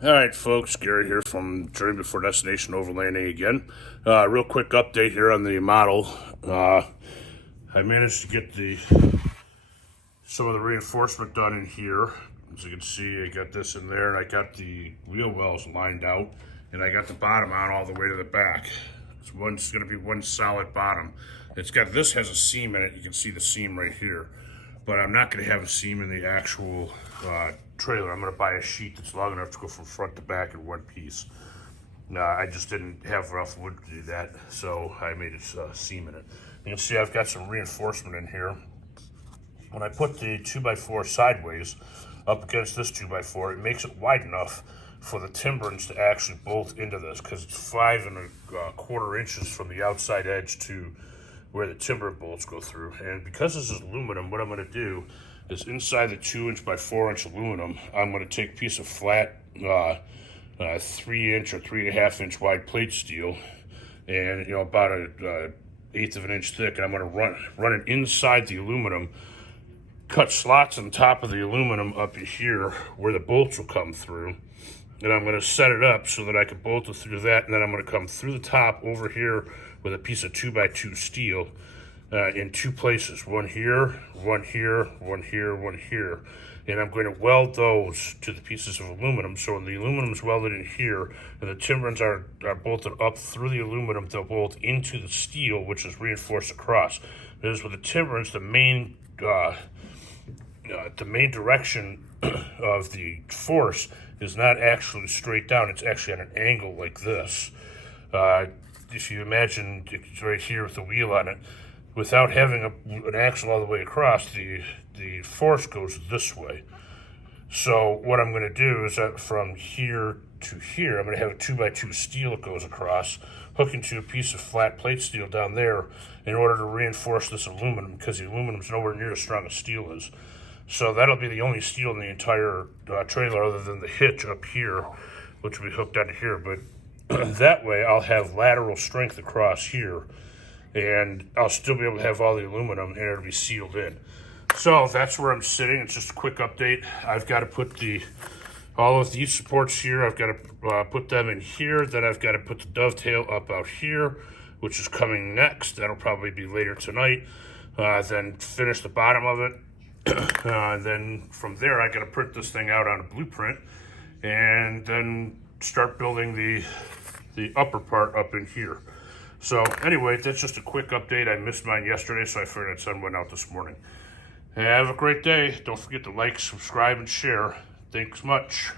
All right, folks, Gary here from Journey Before Destination Overlanding again. Real quick update here on the model. I managed to get some of the reinforcement done in here. As you can see, I got this in there, and I got the wheel wells lined out, and I got the bottom on all the way to the back. It's going to be one solid bottom. This has a seam in it. You can see the seam right here, but I'm not going to have a seam in the actual trailer. I'm going to buy a sheet that's long enough to go from front to back in one piece. I just didn't have enough wood to do that, so I made a seam in it. You can see I've got some reinforcement in here. When I put the 2x4 sideways up against this 2x4, it makes it wide enough for the timberings to actually bolt into this, because it's 5¼ inches from the outside edge to where the timber bolts go through. And because this is aluminum, what I'm going to do is inside the 2" by 4" aluminum, I'm going to take a piece of flat 3" or 3½ wide plate steel, and about an 1/8 of an inch thick, and I'm going to run it inside the aluminum, cut slots on top of the aluminum up here where the bolts will come through, and I'm going to set it up so that I can bolt it through that, and then I'm going to come through the top over here with a piece of 2x2 steel in two places, one here, one here, one here, one here, and I'm going to weld those to the pieces of aluminum. So when the aluminum is welded in here and the timberings are bolted up through the aluminum, they'll bolt into the steel, which is reinforced across. Because with the timberings, the main direction of the force is not actually straight down. It's actually at an angle like this. If you imagine it's right here with the wheel on it, without having an axle all the way across, the force goes this way. So what I'm going to do is that from here to here, I'm going to have a 2x2 steel that goes across, hook into a piece of flat plate steel down there in order to reinforce this aluminum, because the aluminum is nowhere near as strong as steel is. So that'll be the only steel in the entire trailer other than the hitch up here, which will be hooked onto here. But that way I'll have lateral strength across here, and I'll still be able to have all the aluminum, and it'll be sealed in. So that's where I'm sitting. It's just a quick update. I've got to put all of these supports here, I've got to put them in here. Then I've got to put the dovetail up out here, which is coming next. That'll probably be later tonight. Then finish the bottom of it. Then from there, I got to print this thing out on a blueprint, and then start building the upper part up in here. So anyway, that's just a quick update. I missed mine yesterday, so I figured I'd send one out this morning. Have a great day. Don't forget to like, subscribe, and share. Thanks much.